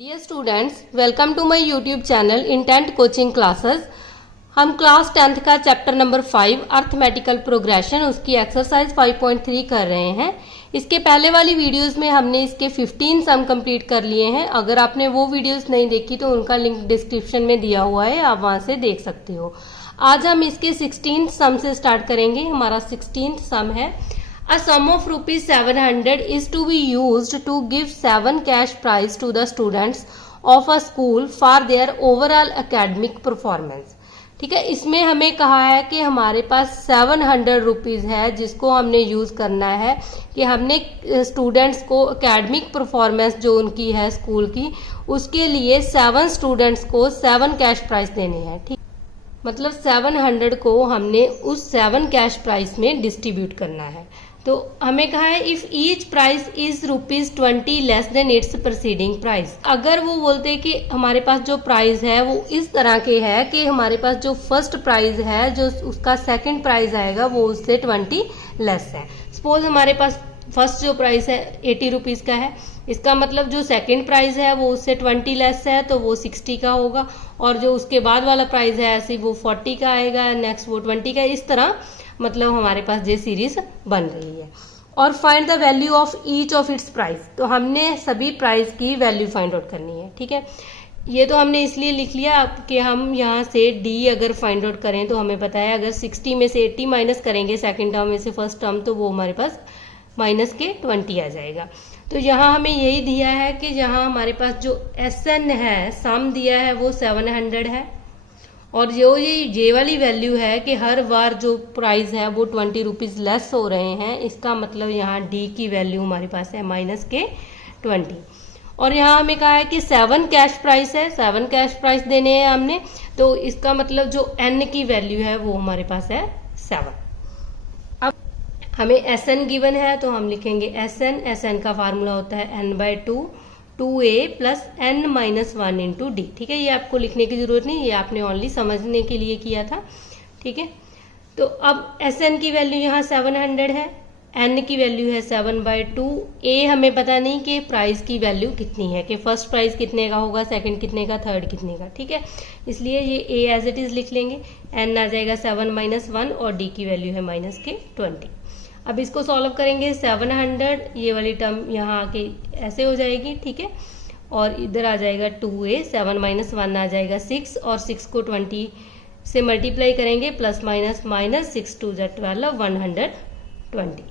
Dear students, welcome to my YouTube channel intent coaching classes. हम class 10th का chapter number 5 arithmetical progression उसकी exercise 5.3 कर रहे हैं। इसके पहले वाली वीडियोस में हमने इसके 15 सम कंप्लीट कर लिए हैं। अगर आपने वो वीडियोस नहीं देखी तो उनका लिंक डिस्क्रिप्शन में दिया हुआ है, आप वहां से देख सकते हो। आज हम इसके 16th सम से स्टार्ट करेंगे। हमारा 16th सम है, A sum of rupees 700 is to be used to give 7 cash prize to the students of a school for their overall academic performance। ठीक है, इसमें हमें कहा है कि हमारे पास 700 रुपीज है जिसको हमने यूज करना है कि हमने स्टूडेंट्स को एकेडमिक परफॉर्मेंस जो उनकी है स्कूल की, उसके लिए 7 स्टूडेंट्स को 7 कैश प्राइज देने हैं। ठीक, मतलब 700 को हमने उस 7 कैश प्राइज में डिस्ट्रीब्यूट करना है। तो हमें कहा है if each price is ₹20 less than it's preceding price. अगर वो बोलते हैं कि हमारे पास जो प्राइस है वो इस तरह के है कि हमारे पास जो फर्स्ट प्राइस है जो उसका सेकंड प्राइस आएगा वो उससे 20 लेस है। सपोज हमारे पास फर्स्ट जो प्राइस है 80 रुपीज का है, इसका मतलब जो सेकंड प्राइस है वो उससे 20 लेस है तो वो 60 का होगा, और जो उसके बाद वाला प्राइस है ऐसे वो 40 का आएगा, नेक्स्ट वो 20 का। इस तरह मतलब हमारे पास ये सीरीज बन रही है। और find the value of each of its price, तो हमने सभी प्राइस की वैल्यू फाइंड आउट करनी है। ठीक है, ये तो हमने इसलिए लिख लिया कि हम यहाँ से डी अगर फाइंड आउट करें तो हमें पता है अगर 60 में से 80 माइनस करेंगे सेकंड टर्म में से फर्स्ट टर्म तो वो हमारे पास माइनस के 20 आ जाएगा। तो यहाँ हमें यही दिया है कि जहाँ हमारे पास जो SN है सम दिया है वो 700 है, और जो ये वाली वैल्यू है कि हर बार जो प्राइस है वो 20 रुपीज लेस हो रहे हैं, इसका मतलब यहाँ डी की वैल्यू हमारे पास है माइनस के 20। और यहाँ हमें कहा है कि 7 कैश प्राइस है, 7 कैश प्राइस देने हैं हमने, तो इसका मतलब जो एन की वैल्यू है वो हमारे पास है 7। अब हमें SN गिवन है तो हम लिखेंगे SN का फार्मूला होता है n/2 2a plus n-1 into D. ठीक है, ये आपको लिखने की जरूरत नहीं, ये आपने ओनली समझने के लिए किया था। ठीक है, तो अब SN की वैल्यू यहाँ 700 है, n की वैल्यू है 7/2, a हमें पता नहीं कि प्राइस की वैल्यू कितनी है, कि फर्स्ट प्राइस कितने का होगा, सेकंड कितने का, थर्ड कितने का। ठीक है, इसलिए ये a एज इट इज लिख लेंगे, n आ जाएगा 7-1 और d की वैल्यू है माइनस के 20। अब इसको सॉल्व करेंगे 700, ये वाली टर्म यहाँ आके ऐसे हो जाएगी। ठीक है, और इधर आ जाएगा 2a, 7-1 आ जाएगा 6, और 6 को 20 से मल्टीप्लाई करेंगे प्लस माइनस माइनस 6 2 12 120।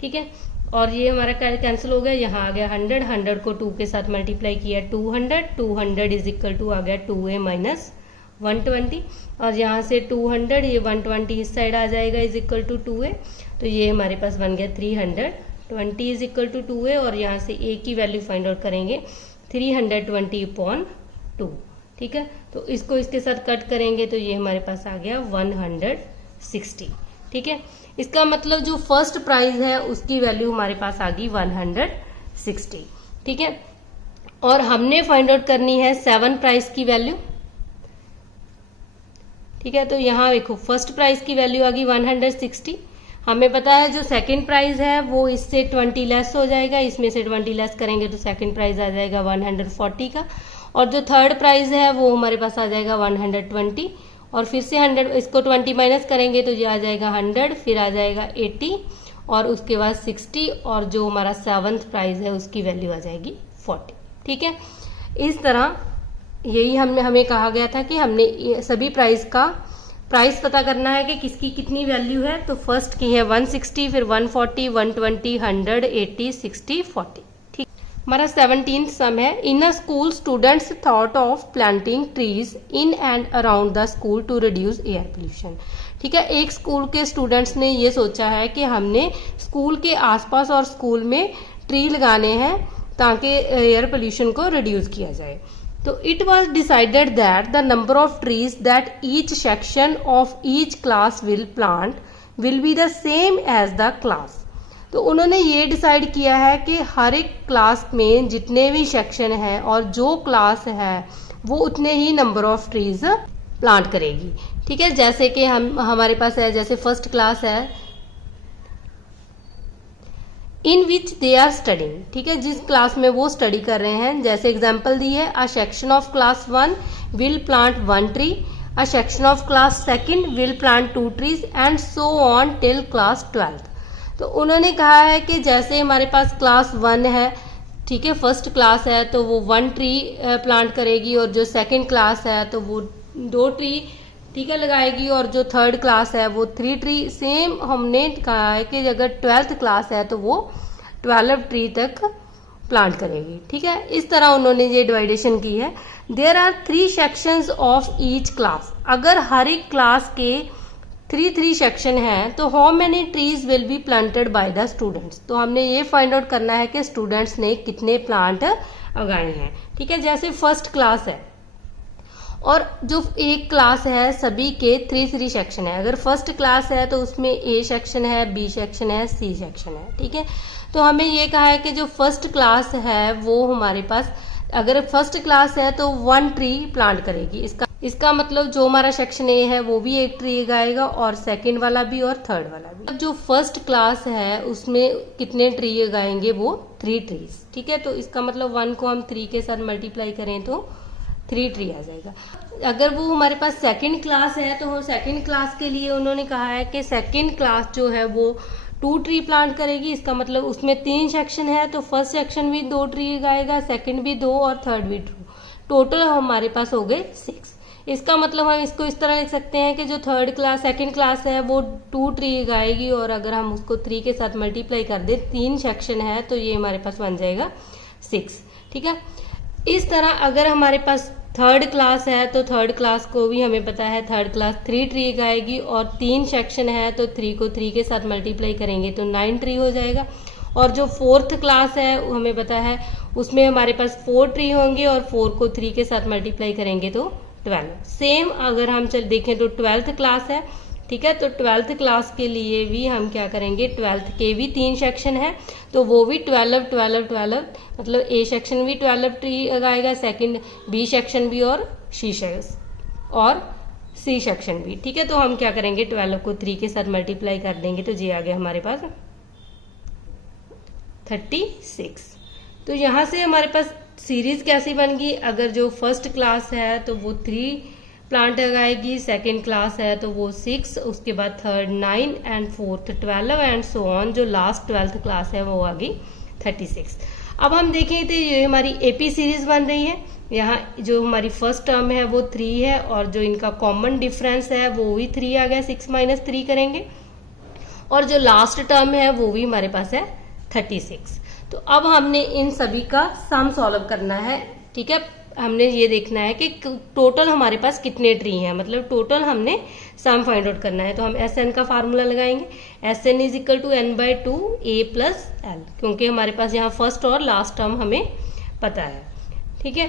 ठीक है, और ये हमारा कैंसिल हो गया, यहाँ आ गया 100 को 2 के साथ मल्टीप्लाई किया 200 इज इक्वल टू आ गया 2a माइनस 120, और यहाँ से 200 ये 120 इस साइड आ जाएगा इज इक्वल टू 2a, तो ये हमारे पास बन गया 320 इज इक्वल टू 2a, और यहाँ से a की वैल्यू फाइंड आउट करेंगे 320/2। ठीक है, तो इसको इसके साथ कट करेंगे तो ये हमारे पास आ गया 160। ठीक है, इसका मतलब जो फर्स्ट प्राइस है उसकी वैल्यू हमारे पास आ गई 160। ठीक है, और हमने फाइंड आउट करनी है 7 प्राइस की वैल्यू। ठीक है, तो यहाँ देखो फर्स्ट प्राइस की वैल्यू आ गई 160, हमें पता है जो सेकंड प्राइस है वो इससे 20 लेस हो जाएगा, इसमें से 20 लेस करेंगे तो सेकंड प्राइस आ जाएगा 140 का, और जो थर्ड प्राइस है वो हमारे पास आ जाएगा 120, और फिर से 100 इसको 20 माइनस करेंगे तो ये आ जाएगा 100, फिर आ जाएगा 80, और उसके बाद 60, और जो हमारा 7th प्राइस है उसकी वैल्यू आ जाएगी 40। ठीक है, इस तरह यही हमें कहा गया था कि हमने सभी प्राइस का प्राइस पता करना है कि किसकी कितनी वैल्यू है। तो फर्स्ट की है 160, फिर 140, 120, 100, 80, 60, 40। ठीक, हमारा 17th सम है, in a school students thought of planting trees in and around the school to reduce air pollution. ठीक है, एक स्कूल के स्टूडेंट्स ने ये सोचा है कि हमने स्कूल के आसपास और स्कूल में ट्री लगाने हैं ताकि एयर पोल्यूशन को रिड्यूस किया जाए। तो it was decided that the number of trees that each section of each class will plant will be the same as the class। तो उन्होंने ये डिसाइड किया है कि हर एक क्लास में जितने भी सेक्शन हैं और जो क्लास है वो उतने ही नंबर ऑफ ट्रीज प्लांट करेगी। ठीक है, जैसे कि हमारे पास है, जैसे फर्स्ट क्लास है इन विच दे आर स्टडिंग, ठीक है, जिस क्लास में वो स्टडी कर रहे हैं। जैसे एग्जाम्पल दी है, a section of class 1 will plant 1 tree, a section of class 2 will plant 2 trees and so on till class 12th। तो उन्होंने कहा है कि जैसे हमारे पास क्लास 1 है, ठीक है, फर्स्ट क्लास है, तो वो 1 ट्री प्लांट करेगी, और जो सेकंड क्लास है तो वो 2 ट्री, ठीक है, लगाएगी, और जो थर्ड क्लास है वो 3 ट्री। सेम हमने कहा है कि अगर 12th क्लास है तो वो 12 ट्री तक प्लांट करेगी, ठीक है। इस तरह उन्होंने ये डिवाइडेशन की है। There are 3 sections of each class, अगर हर एक क्लास के 3 सेक्शन हैं तो how many trees will be planted by the students. तो हमने ये फाइंड आउट करना है कि स्टूडेंट्स ने कितने प्लांट उगाए हैं, ठीक है। जैसे फर्स्ट क्लास है और जो एक क्लास है सभी के 3 सेक्शन है। अगर फर्स्ट क्लास है तो उसमें ए सेक्शन है, बी सेक्शन है, सी सेक्शन है, ठीक है। तो हमें ये कहा है कि जो फर्स्ट क्लास है वो हमारे पास, अगर फर्स्ट क्लास है तो 1 ट्री प्लांट करेगी। इसका मतलब जो हमारा सेक्शन ए है वो भी 1 ट्री उगाएगा, और सेकंड वाला भी और थर्ड वाला भी। जो फर्स्ट क्लास है उसमें कितने ट्री उगाएंगे, वो 3 ट्रीज, ठीक है। तो इसका मतलब 1 को हम 3 के साथ मल्टीप्लाई करें तो 3 ट्री आ जाएगा। अगर वो हमारे पास सेकंड क्लास है तो सेकंड क्लास के लिए उन्होंने कहा है कि सेकंड क्लास जो है वो 2 ट्री प्लांट करेगी। इसका मतलब उसमें 3 सेक्शन है तो फर्स्ट सेक्शन भी 2 ट्री उगाएगा, सेकंड भी 2 और थर्ड भी 2, टोटल हमारे पास हो गए 6। इसका मतलब हम इसको इस तरह लिख सकते हैं कि जो सेकंड क्लास है वो 2 ट्री उगाएगी, और अगर हम उसको 3 के साथ मल्टीप्लाई कर दें, 3 सेक्शन है तो ये हमारे पास बन जाएगा 6, ठीक है। इस तरह अगर हमारे पास थर्ड क्लास है तो थर्ड क्लास को भी हमें पता है थर्ड क्लास 3 ट्री उगाएगी, और 3 सेक्शन है तो 3 को 3 के साथ मल्टीप्लाई करेंगे तो 9 ट्री हो जाएगा। और जो फोर्थ क्लास है हमें पता है उसमें हमारे पास 4 ट्री होंगे, और 4 को 3 के साथ मल्टीप्लाई करेंगे तो 12। सेम अगर हम देखें तो 12th क्लास है, ठीक है, तो 12th क्लास के लिए भी हम क्या करेंगे, 12th के भी 3 सेक्शन है तो वो भी 12 12 12, मतलब ए सेक्शन भी 12 ट्री लगाएगा, सेकंड बी सेक्शन भी और सी सेक्शन भी, ठीक है। तो हम क्या करेंगे, 12 को 3 के साथ मल्टीप्लाई कर देंगे तो ये आ गया हमारे पास 36। तो यहाँ से हमारे पास सीरीज कैसी बन गई, अगर जो फर्स्ट क्लास है तो वो 3 प्लांट लगाएगी, सेकंड क्लास है तो वो 6, उसके बाद third 9 and fourth 12 and so on, जो लास्ट 12th क्लास है वो आ गई 36। अब हम देखें तो ये हमारी एपी सीरीज बन रही है। यहाँ जो हमारी फर्स्ट टर्म है वो 3 है, और जो इनका कॉमन डिफरेंस है वो भी 3 आ गया, 6 - 3 करेंगे, और जो लास्ट टर्म है वो भी हमारे पास है 36। तो अब हमने इन सभी का सम सॉल्व करना है, ठीक है। हमने ये देखना है कि टोटल हमारे पास कितने ट्री हैं, मतलब टोटल हमने सम फाइंड आउट करना है। तो हम SN का फार्मूला लगाएंगे, SN = n/2 a + l, क्योंकि हमारे पास यहाँ फर्स्ट और लास्ट टर्म हमें पता है, ठीक है।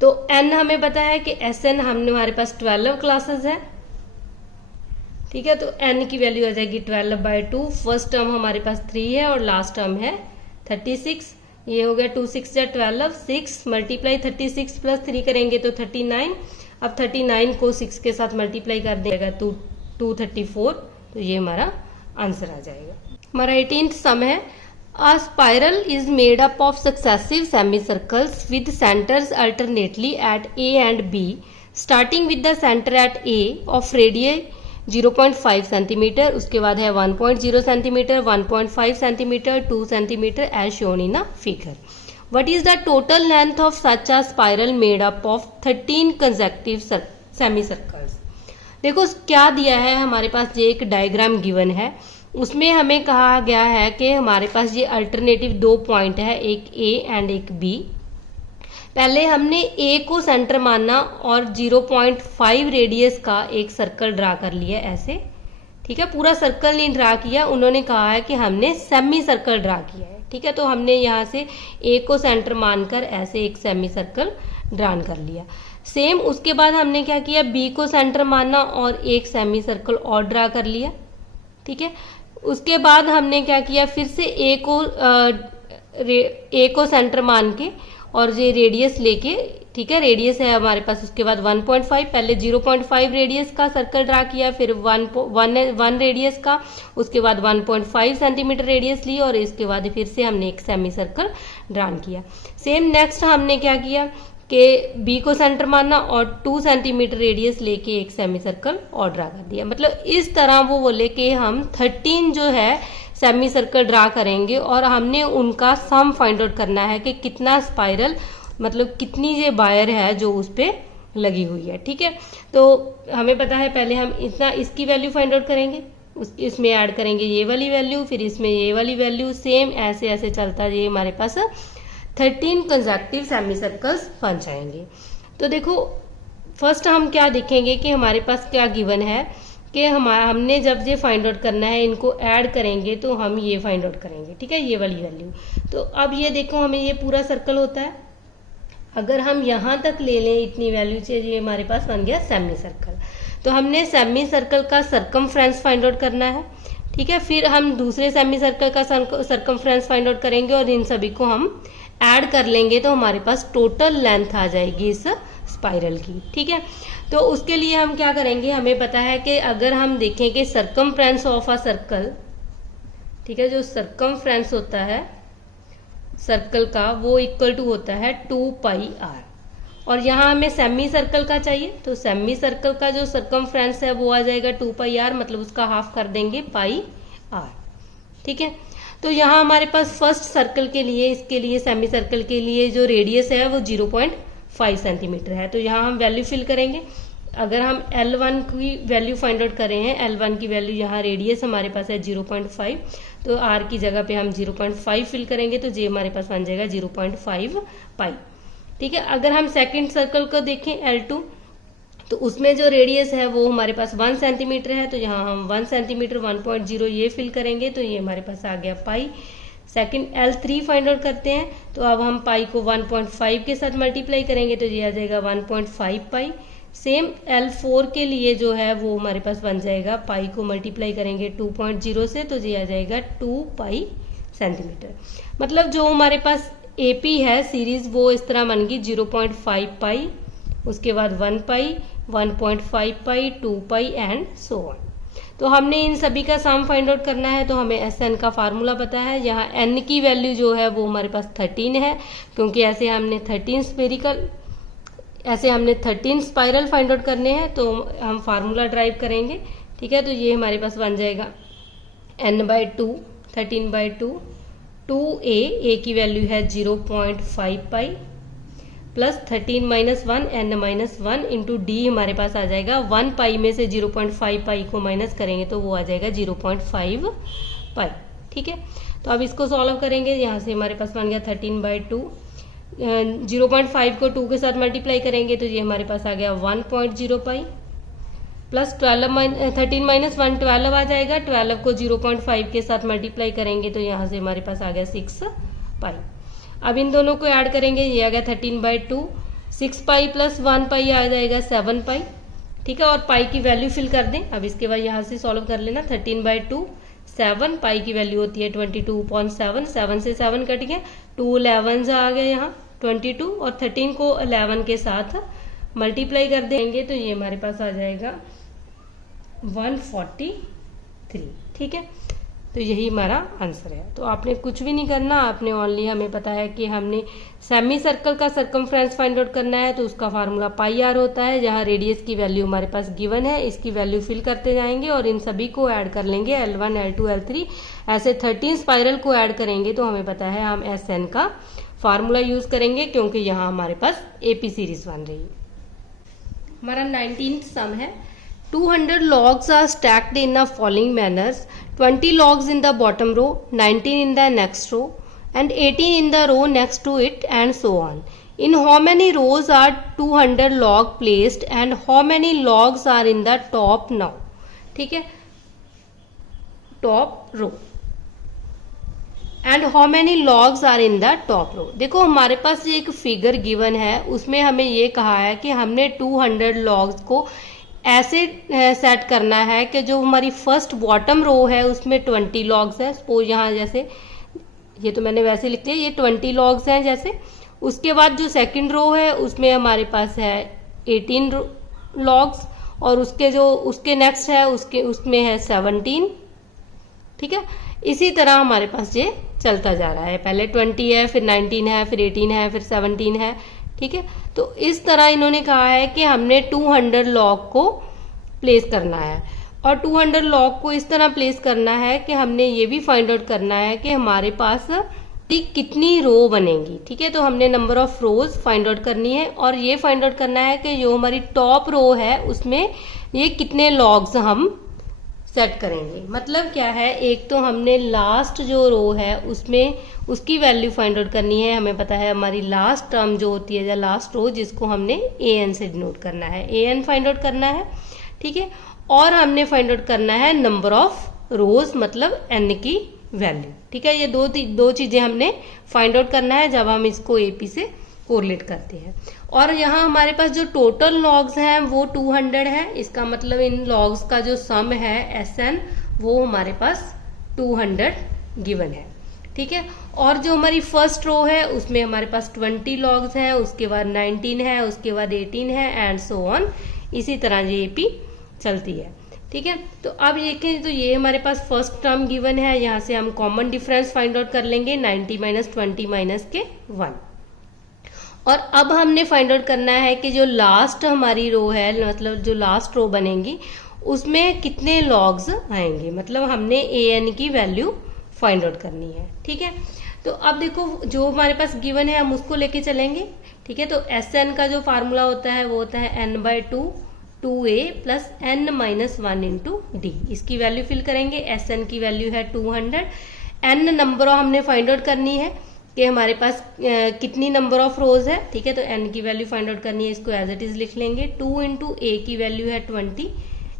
तो n हमें पता है कि SN हमारे पास 12 क्लासेस है, ठीक है। तो n की वैल्यू आ जाएगी 12/2, फर्स्ट टर्म हमारे पास 3 है और लास्ट टर्म है 36। ये हो गया 2 × 6 = 12, 6 × 36 + 3 करेंगे तो 39। अब 39 को 6 के साथ मल्टीप्लाई कर देगा तो 234, तो ये हमारा आंसर आ जाएगा। हमारा 18th सम है, a spiral is made up of successive semi circles with centres alternately at A and B, starting with the centre at A of radius 0.5 centimetre, उसके बाद है 1.0 centimetre, 1.5 centimetre, 2 centimetre as shown in a figure. What is the total length of such a spiral made up of 13 consecutive semi circles. देखो क्या दिया है हमारे पास, ये एक डायग्राम गिवन है, उसमें हमें कहा गया है कि हमारे पास ये अल्टरनेटिव 2 पॉइंट है, एक A एंड एक B। पहले हमने A को सेंटर माना और 0.5 रेडियस का एक सर्कल ड्रा कर लिया ऐसे, ठीक है। पूरा सर्कल नहीं ड्रा किया, उन्होंने कहा है कि हमने सेमी सर्कल ड्रा किया है, ठीक है। तो हमने यहाँ से A को सेंटर मानकर ऐसे एक सेमी सर्कल ड्रा कर लिया। सेम उसके बाद हमने क्या किया, B को सेंटर माना और एक सेमी सर्कल और ड्रा कर लिया, ठीक है। उसके बाद हमने क्या किया, फिर से A को सेंटर मान के और ये रेडियस लेके ठीक है, रेडियस है हमारे पास उसके बाद 1.5, पहले 0.5 रेडियस का सर्कल ड्रा किया, फिर 1 रेडियस का, उसके बाद 1.5 सेंटीमीटर रेडियस ली और इसके बाद फिर से हमने एक सेमी सर्कल ड्रा किया। सेम नेक्स्ट हमने क्या किया कि बी को सेंटर माना और 2 सेंटीमीटर रेडियस लेके एक सेमी सर्कल और ड्रा कर दिया। मतलब इस तरह वो बोले कि हम 13 जो है सेमी सर्कल ड्रा करेंगे और हमने उनका सम फाइंड आउट करना है कि कितना स्पाइरल, मतलब कितनी ये वायर है जो उस पे लगी हुई है। ठीक है, तो हमें पता है पहले हम इतना इसकी वैल्यू फाइंड आउट करेंगे, इसमें ऐड करेंगे ये वाली वैल्यू, फिर इसमें ये वाली वैल्यू, सेम ऐसे ऐसे चलता है, ये हमारे पास 13 कंसेक्यूटिव सेमी सर्कल्स बन जाएंगे। तो देखो फर्स्ट हम क्या देखेंगे कि हमारे पास क्या गिवन है कि हमने जब ये फाइंड आउट करना है, इनको ऐड करेंगे तो हम ये फाइंड आउट करेंगे। ठीक है, ये वाली वैल्यू। तो अब ये देखो हमें ये पूरा सर्कल होता है, अगर हम यहां तक ले लें इतनी वैल्यू से, ये हमारे पास बन गया सेमी सर्कल। तो हमने सेमी सर्कल का सरकमफ्रेंस फाइंड आउट करना है। ठीक है, फिर हम दूसरे सेमी सर्कल का सरकमफ्रेंस फाइंड आउट करेंगे और इन सभी को हम ऐड कर लेंगे तो हमारे पास टोटल लेंथ आ जाएगी इस स्पाइरल की। ठीक है, तो उसके लिए हम क्या करेंगे, हमें पता है कि अगर हम देखें कि सरकमफ्रेंस ऑफ अ सर्कल, ठीक है, जो सरकमफ्रेंस होता है सर्कल का वो इक्वल टू होता है 2πr, और यहाँ हमें सेमी सर्कल का चाहिए तो सेमी सर्कल का जो सरकमफ्रेंस है वो आ जाएगा 2πr, मतलब उसका हाफ कर देंगे πr। ठीक है, तो यहाँ हमारे पास फर्स्ट सर्कल के लिए, इसके लिए सेमी सर्कल के लिए जो रेडियस है वो 0.5 सेंटीमीटर है। तो यहाँ हम वैल्यू फिल करेंगे। अगर हम L1 की वैल्यू फाइंड आउट कर रहे हैं, L1 की वैल्यू यहाँ रेडियस हमारे पास है 0.5, तो R की जगह पे हम 0.5 फिल करेंगे तो ये हमारे पास बन जाएगा 0.5 पाई। ठीक है, अगर हम सेकंड सर्कल को देखें L2, तो उसमें जो रेडियस है वो हमारे पास 1 सेंटीमीटर है, तो यहाँ हम 1 सेंटीमीटर 1.0 ये फिल करेंगे तो ये हमारे पास आ गया पाई। सेकंड L3 फाइंड आउट करते हैं, तो अब हम पाई को 1.5 के साथ मल्टीप्लाई करेंगे तो ये आ जाएगा 1.5 पाई। सेम L4 के लिए जो है वो हमारे पास बन जाएगा, पाई को मल्टीप्लाई करेंगे 2.0 से तो ये आ जाएगा 2 पाई सेंटीमीटर। मतलब जो हमारे पास AP है सीरीज वो इस तरह बन गई 0.5 पाई, उसके बाद 1 पाई, 1.5 पाई, 2 पाई एंड सो ऑन। तो हमने इन सभी का सम फाइंड आउट करना है, तो हमें SN का फार्मूला पता है। यहाँ N की वैल्यू जो है वो हमारे पास 13 है, क्योंकि ऐसे हमने 13 स्पाइरल फाइंड आउट करने हैं तो हम फार्मूला ड्राइव करेंगे। ठीक है, तो ये हमारे पास बन जाएगा N/2, 13/2, 2A की वैल्यू है 0.5 पाई, प्लस 13 - 1 N - 1 इंटू D हमारे पास आ जाएगा 1 पाई में से 0.5 पाई को माइनस करेंगे तो वो आ जाएगा 0.5 पाई। ठीक है, तो अब इसको सॉल्व करेंगे। यहाँ से हमारे पास बन गया 13/2, 0.5 को 2 के साथ मल्टीप्लाई करेंगे तो ये हमारे पास आ गया 1.0 पाई, प्लस 13 - 1 12 आ जाएगा, 12 को 0.5 के साथ मल्टीप्लाई करेंगे तो यहाँ से हमारे पास आ गया 6 पाई। अब इन दोनों को ऐड करेंगे, ये आ गया 13/2, 6 पाई प्लस 1 पाई आ जाएगा 7 पाई। ठीक है, और पाई की वैल्यू फिल कर दें। अब इसके बाद यहाँ से सॉल्व कर लेना, 13/2, 7 पाई की वैल्यू होती है 22.7, 7 से 7 कट गया, 2 11 आ गया यहाँ 22, और 13 को 11 के साथ मल्टीप्लाई कर देंगे तो ये हमारे पास आ जाएगा 143। ठीक है, तो यही हमारा आंसर है। तो आपने कुछ भी नहीं करना, आपने ओनली, हमें पता है कि हमने सेमी सर्कल का सरकमफ्रेंस फाइंड आउट करना है तो उसका फार्मूला πr होता है, जहां रेडियस की वैल्यू हमारे पास गिवन है, इसकी वैल्यू फिल करते जाएंगे और इन सभी को ऐड कर लेंगे, L1 L2 L3 ऐसे 13 स्पाइरल को ऐड करेंगे तो हमें पता है हम SN का फार्मूला यूज करेंगे, क्योंकि यहाँ हमारे पास AP सीरीज बन रही है। हमारा 19th सम है, 200 logs are stacked in the following manners: 20 logs in the bottom row, 19 in the next row, and 18 in the row next to it, and so on. In how many rows are 200 log placed, and how many logs are in the top now? ठीक है, top row, and how many logs are in the top row. देखो हमारे पास ये एक figure given है, उसमें हमें ये कहा है कि हमने 200 लॉग्स को ऐसे सेट करना है कि जो हमारी फर्स्ट बॉटम रो है उसमें 20 लॉग्स है। सपोज यहाँ जैसे ये तो मैंने वैसे लिख दिया, ये 20 लॉग्स हैं जैसे, उसके बाद जो सेकंड रो है उसमें हमारे पास है 18 लॉग्स, और उसके नेक्स्ट है उसमें है 17। ठीक है, इसी तरह हमारे पास ये चलता जा रहा है, पहले 20 है, फिर 19 है, फिर 18 है, फिर 17 है। ठीक है, तो इस तरह इन्होंने कहा है कि हमने 200 लॉग को प्लेस करना है, और 200 लॉग को इस तरह प्लेस करना है कि हमने ये भी फाइंड आउट करना है कि हमारे पास कितनी रो बनेंगी। ठीक है, तो हमने number of rose find out करनी है, और ये फाइंड आउट करना है कि जो हमारी टॉप रो है उसमें ये कितने लॉग्स हम सेट करेंगे। मतलब क्या है, एक तो हमने लास्ट जो रो है उसमें उसकी वैल्यू फाइंड आउट करनी है। हमें पता है हमारी लास्ट टर्म जो होती है या लास्ट रो, जिसको हमने an से डिनोट करना है, an फाइंड आउट करना है। ठीक है, और हमने फाइंड आउट करना है नंबर ऑफ रोज, मतलब n की वैल्यू। ठीक है, ये दो चीजें हमने फाइंड आउट करना है जब हम इसको AP से कोरिलेट करते हैं। और यहाँ हमारे पास जो टोटल लॉग्स हैं वो 200 है, इसका मतलब इन लॉग्स का जो सम है SN वो हमारे पास 200 गिवन है। ठीक है, और जो हमारी फर्स्ट रो है उसमें हमारे पास 20 लॉग्स हैं, उसके बाद 19 है, उसके बाद 18 है, एंड सो ऑन। इसी तरह ये AP चलती है। ठीक है, तो अब देखें तो ये हमारे पास फर्स्ट टर्म गिवन है, यहाँ से हम कॉमन डिफरेंस फाइंड आउट कर लेंगे 90 माइनस 20 माइनस के 1। और अब हमने फाइंड आउट करना है कि जो लास्ट हमारी रो है, मतलब जो लास्ट रो बनेगी उसमें कितने लॉग्स आएंगे, मतलब हमने an की वैल्यू फाइंड आउट करनी है। ठीक है, तो अब देखो जो हमारे पास गिवन है हम उसको लेके चलेंगे। ठीक है, तो SN का जो फार्मूला होता है वो होता है n/2 2a plus n minus 1 into D. इसकी वैल्यू फिल करेंगे, SN की वैल्यू है 200, n नंबर हमने फाइंड आउट करनी है कि हमारे पास कितनी नंबर ऑफ रोज है। ठीक है, तो n की वैल्यू फाइंड आउट करनी है, इसको एज इट इज लिख लेंगे। 2 इंटू a की वैल्यू है 20,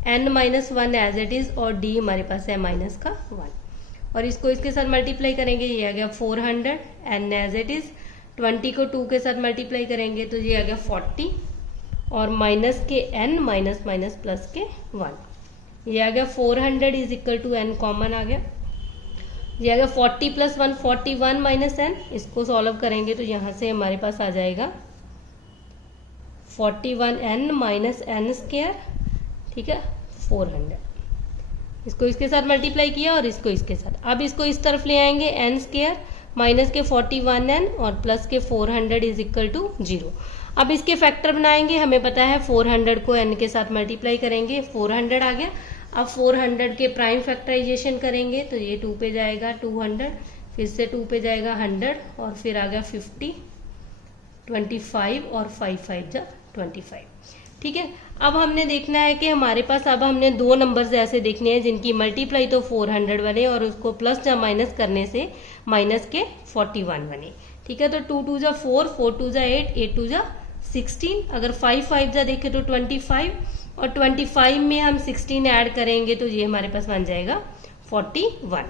n minus 1 as it is, और d हमारे पास है माइनस का 1, और इसको इसके साथ मल्टीप्लाई करेंगे, ये आ गया 400, n एज इट इज, 20 को 2 के साथ मल्टीप्लाई करेंगे तो ये आ गया 40, और माइनस के n माइनस माइनस प्लस के 1, ये आ गया 400 is equal to n common आ गया, ये आ गया 40 प्लस 1 41 माइनस n। इसको सॉल्व करेंगे तो यहाँ से हमारे पास आ जाएगा 41n माइनस n स्क्वायर। ठीक है, 400, इसको इसके साथ मल्टीप्लाई किया और इसको इसके साथ। अब इसको इस तरफ ले आएंगे, n स्क्वायर माइनस के 41n और प्लस के 400 इज इक्वल टू 0। अब इसके फैक्टर बनाएंगे, हमें पता है 400 को n के साथ मल्टीप्लाई करेंगे, 400 आ गया। अब 400 के प्राइम फैक्टराइजेशन करेंगे तो ये 2 पे जाएगा 200, फिर से 2 पे जाएगा 100, और फिर आ गया 50, 25 और 5 5 जा 25। ठीक है, अब हमने देखना है कि हमारे पास अब हमने दो नंबर्स ऐसे देखने हैं जिनकी मल्टीप्लाई तो 400 बने और उसको प्लस या माइनस करने से माइनस के 41 बने। ठीक है, तो 2 2 जा 4, 4 2 जा 8, 8 2 जा 16, अगर 5 5 जा देखे तो 25, और 25 में हम 16 ऐड करेंगे तो ये हमारे पास बन जाएगा 41।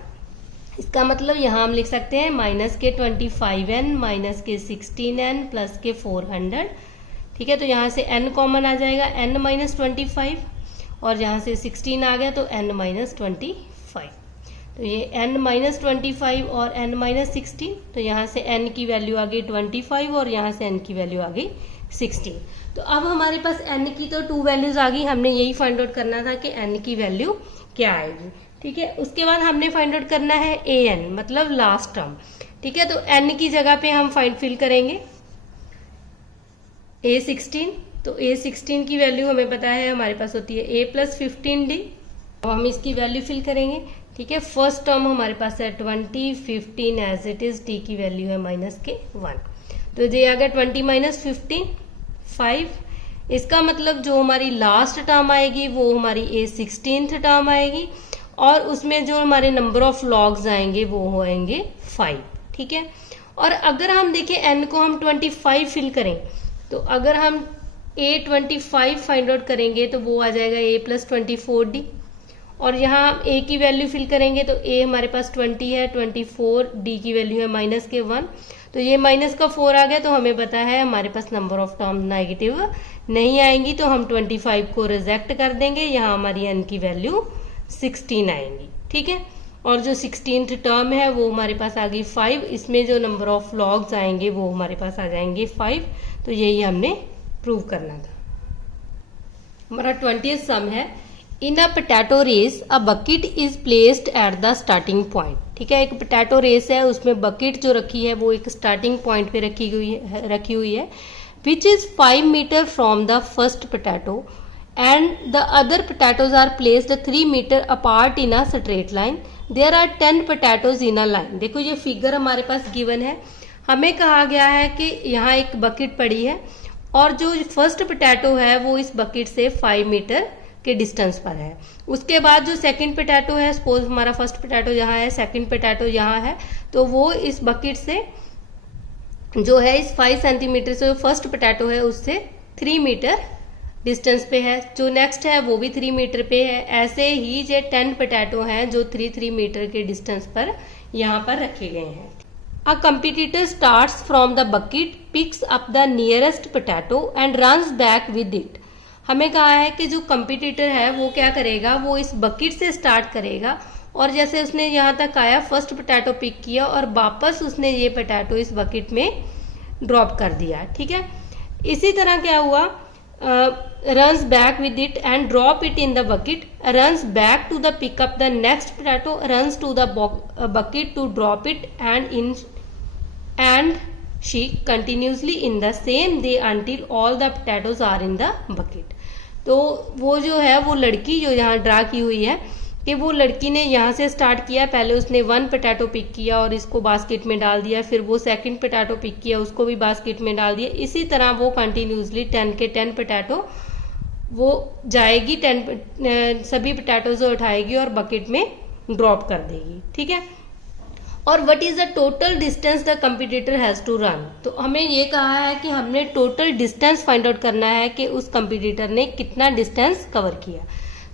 इसका मतलब यहाँ हम लिख सकते हैं माइनस के 25n माइनस के 16n प्लस के 400। ठीक है, तो यहाँ से n कॉमन आ जाएगा, n माइनस 25, और यहाँ से 16 आ गया तो n माइनस 25, तो ये n माइनस 25 और n माइनस 16, तो यहाँ से n की वैल्यू आ गई 25 और यहाँ से n की वैल्यू आ गई 16। तो अब हमारे पास n की तो 2 वैल्यूज आ गई, हमने यही फाइंड आउट करना था कि n की वैल्यू क्या आएगी। ठीक है, उसके बाद हमने फाइंड आउट करना है an, मतलब लास्ट टर्म। ठीक है, तो n की जगह पे हम फिल करेंगे a16, तो a16 की वैल्यू हमें पता है हमारे पास होती है a प्लस 15d। अब हम इसकी वैल्यू फिल करेंगे। ठीक है, फर्स्ट टर्म हमारे पास है 20, 15 एज इट इज, d की वैल्यू है माइनस के 1, तो ये आ गया 20 माइनस 15 5। इसका मतलब जो हमारी लास्ट टर्म आएगी वो हमारी a16th टर्म आएगी, और उसमें जो हमारे नंबर ऑफ लॉग्स आएंगे वो होंगे 5। ठीक है, और अगर हम देखें n को हम 25 फिल करें, तो अगर हम a25 फाइंड आउट करेंगे तो वो आ जाएगा a प्लस 24d, और यहाँ हम a की वैल्यू फिल करेंगे तो a हमारे पास 20 है, 24, d की वैल्यू है माइनस के 1, तो ये माइनस का 4 आ गया, तो हमें पता है हमारे पास नंबर ऑफ टर्म नेगेटिव नहीं आएंगी, तो हम 25 को रिजेक्ट कर देंगे। यहाँ हमारी n की वैल्यू 16 आएंगी। ठीक है, और जो 16th टर्म है वो हमारे पास आ गई 5, इसमें जो नंबर ऑफ लॉग्स आएंगे वो हमारे पास आ जाएंगे 5। तो यही हमने प्रूव करना था। हमारा 20th सम है, in a potato race a bucket is placed at the starting point. ठीक है, एक पोटैटो रेस है, उसमें बकेट जो रखी है वो एक स्टार्टिंग पॉइंट पे रखी हुई है which is 5 metre from the first potato and the other potatoes are placed 3 metre apart in a straight line. There are 10 potatoes in a line. देखो ये फिगर हमारे पास गिवन है, हमें कहा गया है कि यहाँ एक बकेट पड़ी है और जो फर्स्ट पोटैटो है वो इस बकेट से 5 मीटर के डिस्टेंस पर है। उसके बाद जो सेकंड पोटैटो है, सपोज हमारा फर्स्ट पोटैटो यहाँ है, सेकंड पोटैटो यहाँ है, तो वो इस बकेट से जो है इस 5 सेंटीमीटर से, जो फर्स्ट पोटैटो है उससे 3 मीटर डिस्टेंस पे है। जो नेक्स्ट है वो भी 3 मीटर पे है। ऐसे ही जो 10 पोटैटो हैं जो 3 मीटर के डिस्टेंस पर यहाँ पर रखे गए हैं। A competitor starts from the bucket, picks up the nearest potato and runs back with it. हमें कहा है कि जो कंपटीटर है वो क्या करेगा, वो इस बकेट से स्टार्ट करेगा और जैसे उसने यहाँ तक आया फर्स्ट पोटैटो पिक किया और वापस उसने ये पोटैटो इस बकेट में ड्रॉप कर दिया। ठीक है, इसी तरह क्या हुआ, runs back with it and drop it in the bucket, runs back to the pick up the next potato, runs to the bucket to drop it and she continuously in the same way until all the potatoes are in the bucket। तो वो जो है वो लड़की जो यहाँ draw की हुई है कि वो लड़की ने यहाँ से स्टार्ट किया, पहले उसने 1 पोटैटो पिक किया और इसको बास्केट में डाल दिया, फिर वो सेकंड पोटैटो पिक किया उसको भी बास्केट में डाल दिया। इसी तरह वो कंटिन्यूसली 10 के 10 पोटैटो वो जाएगी, 10 सभी पोटैटोज उठाएगी और बकेट में ड्रॉप कर देगी। ठीक है, और what is the total distance the competitor has to run. तो हमें ये कहा है कि हमने टोटल डिस्टेंस फाइंड आउट करना है कि उस कंपटीटर ने कितना डिस्टेंस कवर किया।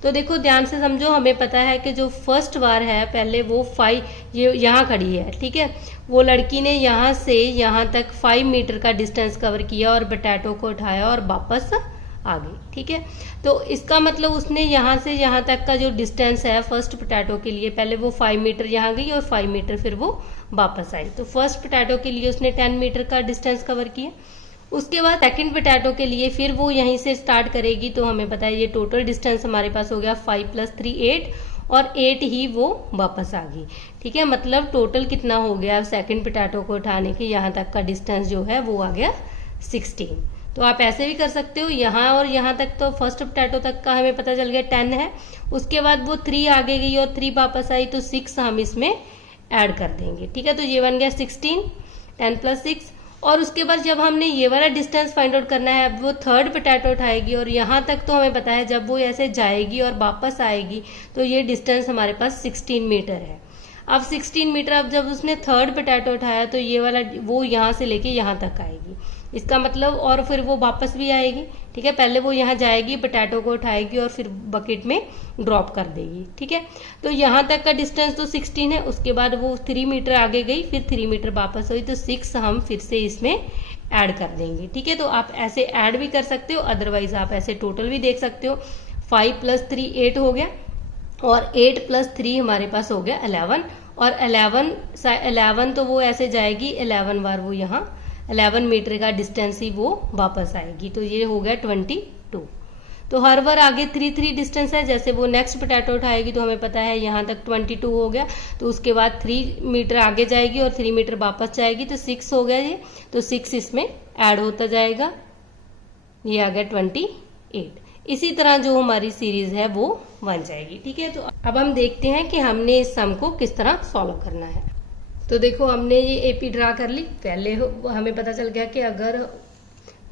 तो देखो ध्यान से समझो, हमें पता है कि जो फर्स्ट बार है पहले वो 5 ये यहाँ खड़ी है। ठीक है, वो लड़की ने यहाँ से यहाँ तक 5 मीटर का डिस्टेंस कवर किया और पोटैटो को उठाया और वापस आ गई। ठीक है, तो इसका मतलब उसने यहाँ से यहाँ तक का जो डिस्टेंस है फर्स्ट पोटैटो के लिए, पहले वो 5 मीटर यहाँ गई और 5 मीटर फिर वो वापस आई। तो फर्स्ट पोटैटो के लिए उसने 10 मीटर का डिस्टेंस कवर किया। उसके बाद सेकंड पोटैटो के लिए फिर वो यहीं से स्टार्ट करेगी। तो हमें पता है ये टोटल डिस्टेंस हमारे पास हो गया 5 + 3 8 और 8 ही वो वापस आ गई। ठीक है, मतलब टोटल कितना हो गया सेकंड पोटैटो को उठाने के यहाँ तक का डिस्टेंस जो है वो आ गया 16। तो आप ऐसे भी कर सकते हो, यहाँ और यहाँ तक तो फर्स्ट पोटैटो तक का हमें पता चल गया 10 है, उसके बाद वो 3 आगे गई और 3 वापस आई तो 6 हम इसमें ऐड कर देंगे। ठीक है, तो ये बन गया 16, 10 + 6। और उसके बाद जब हमने ये वाला डिस्टेंस फाइंड आउट करना है, अब वो थर्ड पोटैटो उठाएगी और यहाँ तक तो हमें पता है जब वो ऐसे जाएगी और वापस आएगी तो ये डिस्टेंस हमारे पास 16 मीटर है। अब 16 मीटर, अब जब उसने थर्ड पोटैटो उठाया तो ये वाला वो यहाँ से लेके यहाँ तक आएगी, इसका मतलब, और फिर वो वापस भी आएगी। ठीक है, पहले वो यहाँ जाएगी, पोटैटो को उठाएगी और फिर बकेट में ड्रॉप कर देगी। ठीक है, तो यहाँ तक का डिस्टेंस तो 16 है, उसके बाद वो 3 मीटर आगे गई, फिर 3 मीटर वापस हुई तो 6 हम फिर से इसमें ऐड कर देंगे। ठीक है, तो आप ऐसे ऐड भी कर सकते हो, अदरवाइज आप ऐसे टोटल भी देख सकते हो। 5 + 3 8 हो गया और 8 + 3 हमारे पास हो गया 11 और 11 तो वो ऐसे जाएगी 11 बार वो यहाँ 11 मीटर का डिस्टेंस ही वो वापस आएगी, तो ये हो गया 22। तो हर बार आगे 3 डिस्टेंस है, जैसे वो नेक्स्ट पोटैटो उठाएगी तो हमें पता है यहाँ तक 22 हो गया, तो उसके बाद 3 मीटर आगे जाएगी और 3 मीटर वापस जाएगी तो 6 हो गया ये, तो 6 इसमें ऐड होता जाएगा, ये आ गया 28। इसी तरह जो हमारी सीरीज है वो बन जाएगी। ठीक है, तो अब हम देखते हैं कि हमने इस सम को किस तरह सॉल्व करना है। तो देखो हमने ये एपी ड्रा कर ली। पहले हमें पता चल गया कि अगर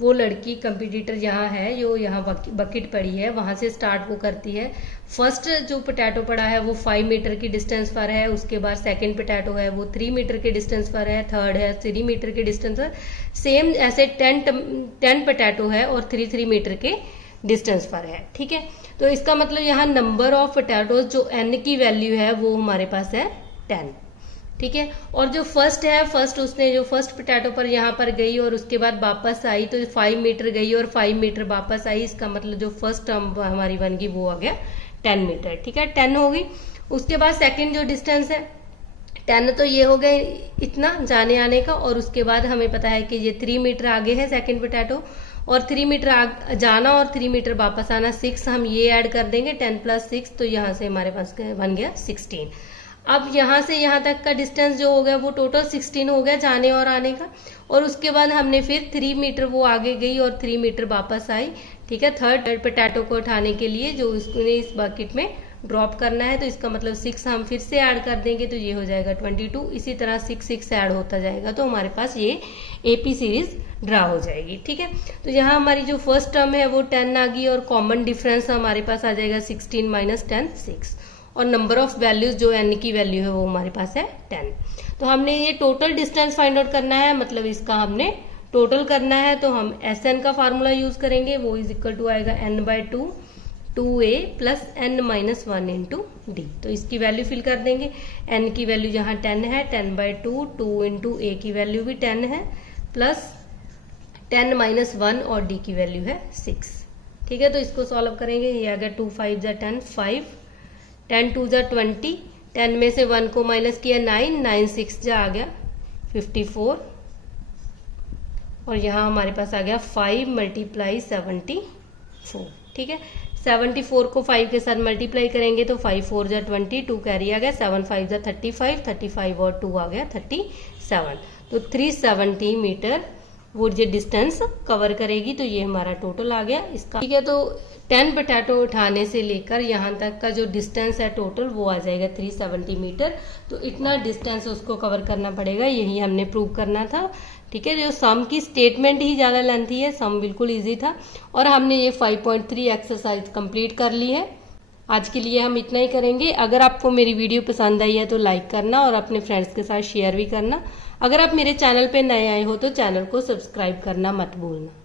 वो लड़की कंपटीटर यहाँ है, जो यहाँ बकेट पड़ी है वहां से स्टार्ट वो करती है, फर्स्ट जो पोटैटो पड़ा है वो 5 मीटर की डिस्टेंस पर है, उसके बाद सेकंड पोटैटो है वो 3 मीटर के डिस्टेंस पर है, थर्ड है 3 मीटर के डिस्टेंस पर, सेम ऐसे 10 पोटैटो है और 3 मीटर के डिस्टेंस पर है। ठीक है, तो इसका मतलब यहाँ नंबर ऑफ पोटैटोज जो n की वैल्यू है वो हमारे पास है 10। ठीक है, और जो फर्स्ट है, फर्स्ट उसने जो फर्स्ट पोटैटो पर यहाँ पर गई और उसके बाद वापस आई तो 5 मीटर गई और 5 मीटर वापस आई, इसका मतलब जो फर्स्ट टर्म हमारी बन गई वो आ गया 10 मीटर। ठीक है, 10 हो गई। उसके बाद सेकंड जो डिस्टेंस है 10 तो ये हो गए इतना जाने आने का, और उसके बाद हमें पता है कि ये 3 मीटर आगे है सेकंड पोटैटो, और 3 मीटर जाना और 3 मीटर वापस आना 6, हम ये ऐड कर देंगे 10 + 6, तो यहाँ से हमारे पास बन गया 16। अब यहाँ से यहाँ तक का डिस्टेंस जो हो गया वो टोटल 16 हो गया जाने और आने का, और उसके बाद हमने फिर 3 मीटर वो आगे गई और 3 मीटर वापस आई। ठीक है, थर्ड पोटैटो को उठाने के लिए जो उसने इस बकेट में ड्रॉप करना है, तो इसका मतलब 6 हम फिर से ऐड कर देंगे, तो ये हो जाएगा 22। इसी तरह 6 ऐड होता जाएगा, तो हमारे पास ये एपी सीरीज ड्रा हो जाएगी। ठीक है, तो यहाँ हमारी जो फर्स्ट टर्म है वो 10 आ गई, और कॉमन डिफरेंस हमारे पास आ जाएगा 16 - 10 6, और नंबर ऑफ वैल्यूज जो n की वैल्यू है वो हमारे पास है 10। तो हमने ये टोटल डिस्टेंस फाइंड आउट करना है, मतलब इसका हमने टोटल करना है, तो हम SN का फार्मूला यूज करेंगे, वो = आएगा n/2 2a + n - 1 × d। तो इसकी वैल्यू फिल कर देंगे, n की वैल्यू यहाँ 10 है, 10/2 2 × a की वैल्यू भी 10 है, प्लस 10 - 1 और d की वैल्यू है 6। ठीक है, तो इसको सॉल्व करेंगे, ये आ गया 2 × 5 = 10 5, 10 × 2 = 20, 10 में से 1 को माइनस किया 9, 9 × 6 आ गया 54, और यहाँ हमारे पास आ गया 5 × 74। ठीक है, 74 को 5 के साथ मल्टीप्लाई करेंगे तो 5 × 4 = 20, 2 कैरी आ गया, 7 × 5 = 35, 35 और 2 आ गया 37। तो 370 मीटर वो ये डिस्टेंस कवर करेगी, तो ये हमारा टोटल आ गया इसका। ठीक है, तो 10 पोटैटो उठाने से लेकर यहाँ तक का जो डिस्टेंस है टोटल वो आ जाएगा 370 मीटर। तो इतना डिस्टेंस उसको कवर करना पड़ेगा, यही हमने प्रूव करना था। ठीक है, जो सम की स्टेटमेंट ही ज़्यादा लेंथी है, सम बिल्कुल इजी था, और हमने ये 5.3 एक्सरसाइज कंप्लीट कर ली है। आज के लिए हम इतना ही करेंगे। अगर आपको मेरी वीडियो पसंद आई है तो लाइक करना और अपने फ्रेंड्स के साथ शेयर भी करना। अगर आप मेरे चैनल पे नए आए हो तो चैनल को सब्सक्राइब करना मत भूलना।